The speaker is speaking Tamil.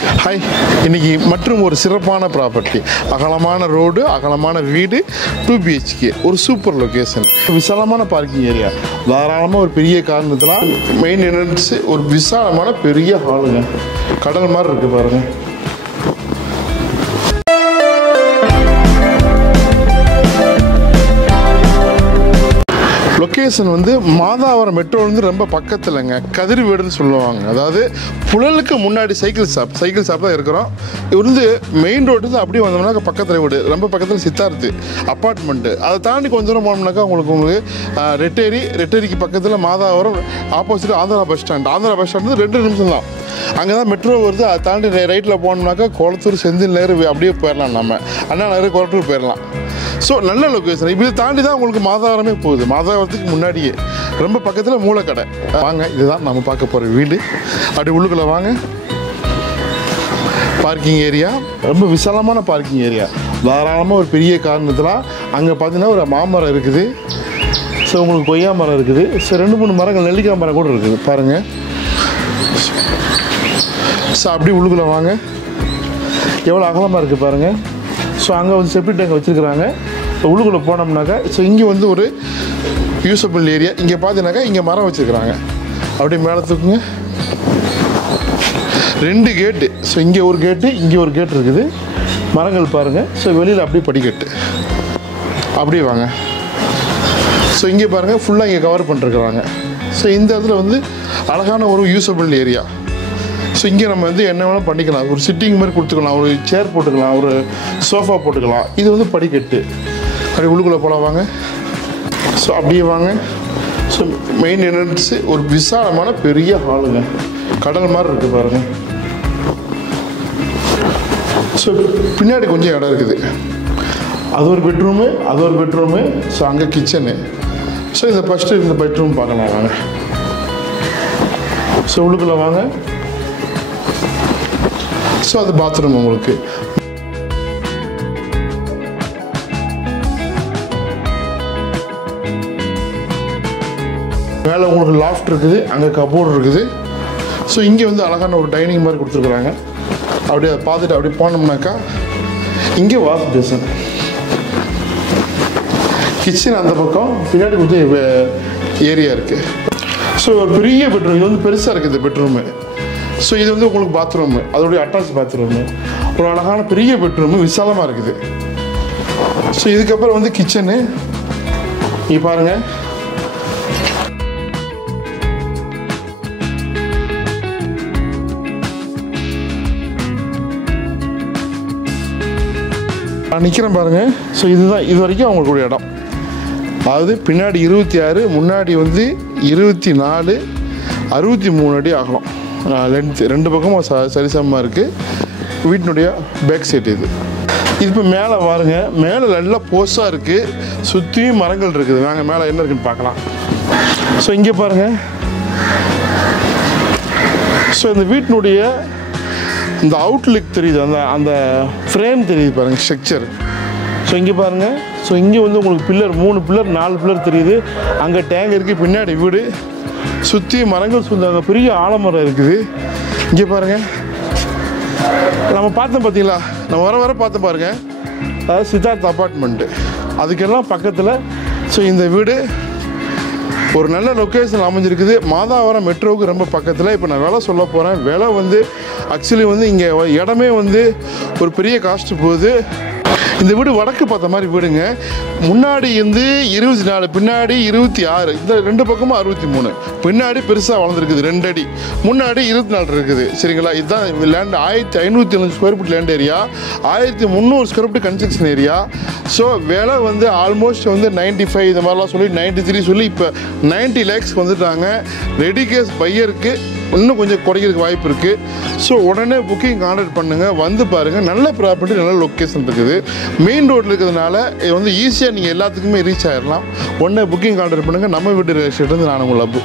ஹாய், இன்றைக்கி மற்றும் ஒரு சிறப்பான ப்ராப்பர்ட்டி, அகலமான ரோடு, அகலமான வீடு, 2 BHK, ஒரு சூப்பர் லொக்கேஷன், விசாலமான பார்க்கிங் ஏரியா, தாராளமாக ஒரு பெரிய காரணத்தில் மெயின் என்ட்ரன்ஸு ஒரு விசாலமான பெரிய ஹாலுங்க, கடல் மாதிரி இருக்குது பாருங்கள். லொக்கேஷன் வந்து மாதாவரம் மெட்ரோலேருந்து ரொம்ப பக்கத்தில்ங்க, கதிர்வேடுன்னு சொல்லுவாங்க. அதாவது புழலுக்கு முன்னாடி சைக்கிள் ஷாப் தான் இருக்கிறோம். இருந்து மெயின் ரோடு அப்படியே வந்தோம்னாக்கா பக்கத்தில் வீடு, ரொம்ப பக்கத்தில் சித்தார்த்து அப்பார்ட்மெண்ட்டு. அதை தாண்டி கொஞ்சம் தூரம் போனோம்னாக்கா உங்களுக்கு ரெட்டேரிக்கு பக்கத்தில் Madhavaram opposite Andhra bus stand 2 நிமிஷம் தான். அங்கே தான் மெட்ரோ வருது. அதை தாண்டி ரைட்டில் போனோம்னாக்கா குளத்தூர், செந்தில் நகர் அப்படியே போயிடலாம். நம்ம அண்ணா நகர், குளத்தூர் போயிடலாம். ஸோ நல்ல லொக்கேஷன். இப்படி தாண்டி தான் உங்களுக்கு மாதாவரமே போகுது. மாதாவரத்துக்கு முன்னாடியே ரொம்ப பக்கத்தில் மூளைக்கடை. வாங்க, இதுதான் நம்ம பார்க்க போகிற வீடு. அப்படி உள்ளுக்குள்ளே வாங்க. பார்க்கிங் ஏரியா ரொம்ப விசாலமான பார்க்கிங் ஏரியா, தாராளமாக ஒரு பெரிய காரணத்தில். அங்கே பார்த்தீங்கன்னா ஒரு மாமரம் இருக்குது. ஸோ உங்களுக்கு கொய்யா மரம் இருக்குது. ஸோ 2-3 மரங்கள், நெல்லிக்காய் மரம் கூட இருக்குது பாருங்கள். ஸோ அப்படி உள்ளுக்குள்ளே வாங்க. எவ்வளோ அகலமாக இருக்குது பாருங்கள். ஸோ அங்கே வந்து செப்டி டேங்க் வச்சுருக்குறாங்க. உள்ளுக்குள்ளே போனோம்னாக்கா ஸோ இங்கே வந்து ஒரு யூஸபிள் ஏரியா. இங்கே பார்த்தீங்கன்னாக்கா இங்கே மரம் வச்சுருக்குறாங்க. அப்படியே மேலே தூக்குங்க. 2 கேட்டு. ஸோ இங்கே ஒரு கேட்டு, இங்கே ஒரு கேட்டு இருக்குது. மரங்கள் பாருங்கள். ஸோ வெளியில் அப்படியே படிக்கட்டு. அப்படியே வாங்க. ஸோ இங்கே பாருங்கள், ஃபுல்லாக இங்கே கவர் பண்ணிருக்குறாங்க. ஸோ இந்த இடத்துல வந்து அழகான ஒரு யூஸபிள் ஏரியா. ஸோ இங்கே நம்ம வந்து என்ன வேணாலும் பண்ணிக்கலாம். ஒரு சிட்டிங் மாதிரி கொடுத்துக்கலாம், ஒரு சேர் போட்டுக்கலாம், ஒரு சோஃபா போட்டுக்கலாம். இது வந்து படிக்கட்டு. அப்படியே உள்ளுக்குள்ளே போகலாம் வாங்க. ஸோ அப்படியே வாங்க. ஸோ மெயின் என்ட்ரன்ஸு ஒரு விசாலமான பெரிய ஹாலுங்க, கடல் மாதிரி இருக்குது பாருங்கள். ஸோ பின்னாடி கொஞ்சம் இடம் இருக்குது. அது ஒரு பெட்ரூமு. ஸோ அங்கே கிச்சனு. ஸோ இந்த ஃபஸ்ட்டு இந்த பெட்ரூம் பார்க்கலாம் வாங்க. ஸோ உள்ளுக்குள்ளே வாங்க. ஸோ அது பாத்ரூம் உங்களுக்கு. மேலே உங்களுக்கு லாஃப்ட் இருக்குது, அங்கே கபோர்டு இருக்குது. ஸோ இங்கே வந்து அழகான ஒரு டைனிங் மாதிரி கொடுத்துருக்குறாங்க. அப்படியே அதை பார்த்துட்டு அப்படியே போனோம்னாக்கா இங்கே வாஷ் பேசன், கிச்சன் அந்த பக்கம், பின்னாடி கொஞ்சம் ஏரியா இருக்குது. ஸோ ஒரு பெரிய பெட்ரூம். இது வந்து பெருசாக இருக்குது இந்த பெட்ரூமு. ஸோ இது வந்து உங்களுக்கு பாத்ரூமு, அதோடைய அட்டாச் பாத்ரூமு, ஒரு அழகான பெரிய பெட்ரூமு, விசாலமாக இருக்குது. ஸோ இதுக்கப்புறம் வந்து கிச்சனு. இங்கே பாருங்கள். நான் நிற்கிறேன் பாருங்கள். ஸோ இதுதான் இது வரைக்கும் அவங்களுடைய இடம். அதாவது பின்னாடி 26, முன்னாடி வந்து 24, 63 அடி ஆகலாம். லென்த்து 2 பக்கமும் சரிசமமாக இருக்குது. வீட்டினுடைய பேக் சைடு இது. இப்போ மேலே பாருங்க, மேலே நல்லா போஸாக இருக்குது. சுற்றியும் மரங்கள் இருக்குது. வாங்க மேலே என்ன இருக்குன்னு பார்க்கலாம். ஸோ இங்கே பாருங்கள். ஸோ இந்த வீட்டினுடைய இந்த அவுட்லுக் தெரியுது, அந்த ஃப்ரேம் தெரியுது பாருங்கள், ஸ்ட்ரக்சர். ஸோ இங்கே பாருங்கள். ஸோ இங்கே வந்து உங்களுக்கு பில்லர் 3 பில்லர் 4 பில்லர் தெரியுது. அங்கே டேங்க் இருக்குது, பின்னாடி வீடு, சுற்றி மரங்கள், அங்கே பெரிய ஆலமரம் இருக்குது. இங்கே பாருங்கள். நம்ம பார்த்தோம் பார்த்தீங்களா, நம்ம வர பார்த்தோம் பாருங்கள். அதாவது சித்தார்த் அப்பார்ட்மெண்ட்டு, அதுக்கெல்லாம் பக்கத்தில். ஸோ இந்த வீடு ஒரு நல்ல லொக்கேஷன் அமைஞ்சிருக்குது. மாதாவரம் மெட்ரோவுக்கு ரொம்ப பக்கத்தில். இப்போ நான் விலை சொல்ல போகிறேன். விலை வந்து ஆக்சுவலி வந்து இங்கே இடமே வந்து ஒரு பெரிய காஸ்ட்டு போகுது. இந்த வீடு வடக்கு பார்த்த மாதிரி வீடுங்க. முன்னாடி வந்து 24, பின்னாடி 26, இந்த 2 பக்கமும் 63. பின்னாடி பெருசாக வளர்ந்துருக்குது 2 அடி. முன்னாடி 24 இருக்குது. சரிங்களா? இதுதான் land. 1570 square feet land area, 1300 square feet construction area. So விலை வந்து ஆல்மோஸ்ட் வந்து 95 இது மாதிரிலாம் சொல்லி 93 சொல்லி இப்போ 90 lakhs வந்துட்டாங்க. ரெடி கேஸ் பையருக்கு இன்னும் கொஞ்சம் குறைக்கிறதுக்கு வாய்ப்பு இருக்குது. ஸோ உடனே புக்கிங் கான்டாக்ட் பண்ணுங்கள், வந்து பாருங்கள். நல்ல ப்ராப்பர்ட்டி, நல்ல லொக்கேஷன் இருக்குது. மெயின் ரோட்டில் இருக்கிறதுனால இது வந்து ஈஸியாக நீங்கள் எல்லாத்துக்குமே ரீச் ஆகிடலாம். உடனே புக்கிங் கான்டாக்ட் பண்ணுங்கள். நம்ம வீட்டு ரியல் எஸ்டேட் வந்து நான் உங்கள் லப்பு.